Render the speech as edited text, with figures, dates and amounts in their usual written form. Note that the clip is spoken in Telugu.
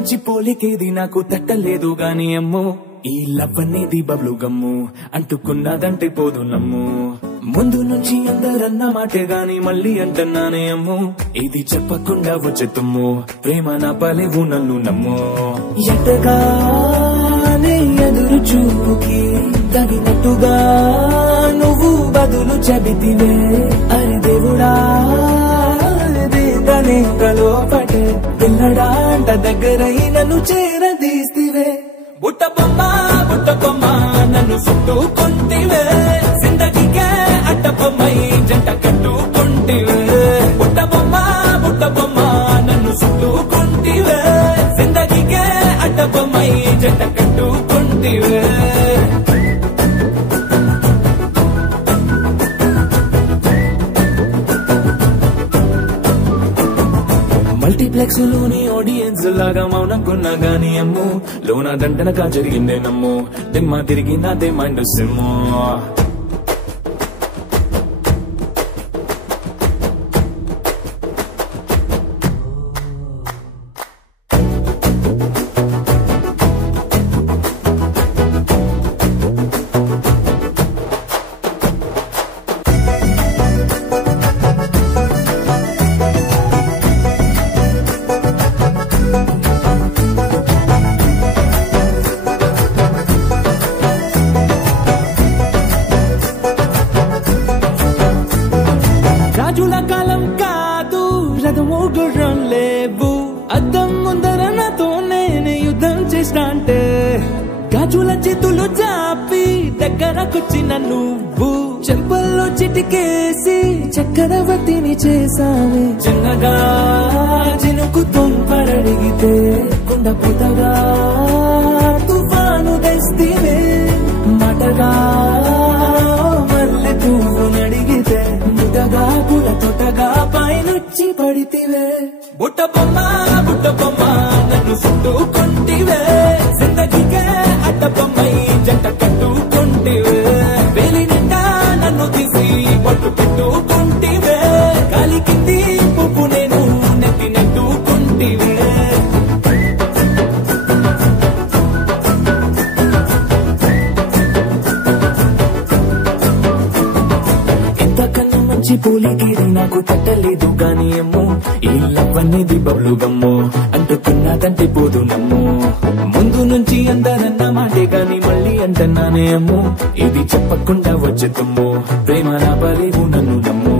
మంచి పోలికేది నాకు తట్టలేదు గాని అమ్మో ఈ లవ్ అనేది బబ్లు గమ్ము అంటుకున్నదంటే పోదు నమ్ము ముందు నుంచి అందరన్న మాటే గాని మళ్ళీ అంటున్నానే అమ్ము ఇది చెప్పకుండా వచ్చే తుమ్ము ప్రేమ నా పలేవు నన్ను నమ్ము ఎట్టగానే ఎదురు చూపుకి తగినట్టుగా నువ్వు బదులు చెబితివే అరే దేవుడా లోపటే పిల్లడాంట దగ్గరై నన్ను చేరదీస్తివే బుట్ట బొమ్మ నన్ను చుట్టుకుంటివే జిందగీకే అడ్డ బొమ్మై జంట కట్టుకుంటివే బుట్ట బొమ్మ నన్ను చుట్టుకుంటివే జిందగీకే అడ్డ బొమ్మై జంట కట్టుకుంటివే మల్టీప్లెక్స్ లోని ఆడియన్స్ లాగా మౌనంకున్నా గాని అమ్ము లోన దండనగా జరిగిందే నమ్ము దిమ్మ తిరిగి నాదే మైండ్ సిమ్ము రాజుల కాలం కాదు రథము గుర్రం లేవు అద్దం ముందర నాతో నేను యుద్ధం చేస్తా అంటే గాజుల చేతులు చాపి దగ్గరకొచ్చిన నువ్వు చెంపల్లో చిటికేసి చక్రవర్తిని చేసావే చిన్నగా చినుకు తుంపరడిగితే కుండ పుతగా తుఫాను తెస్తివే మటగా మల్లె పువ్వు నడిగితే ముదగా పుల తొటగా పైనుచ్చి పడితివే బుట్ట బొమ్మ నన్ను చుట్టుకుంటివే జిందగీకే అడ్డ బొమ్మై జంట కట్టుకుంటివే వేలి నిండా నన్ను తీసి పట్టు పెట్టుకుంటివే గాలి కింది పువ్వు నేను నెత్తి నెట్టుకుంటివే మంచి పోలికేది నాకు తట్టలేదు గాని అమ్మో ఈ లవ్ అనేది బబ్లు గమ్ము అంటుకున్నదంటే పోదు నమ్ము ముందు నుంచి అందరన్న మాటే గాని మళ్ళీ అంటున్నానే అమ్ము ఇది చెప్పకుండా వచ్చే తుమ్ము ప్రేమ నా పలేవు నన్ను నమ్ము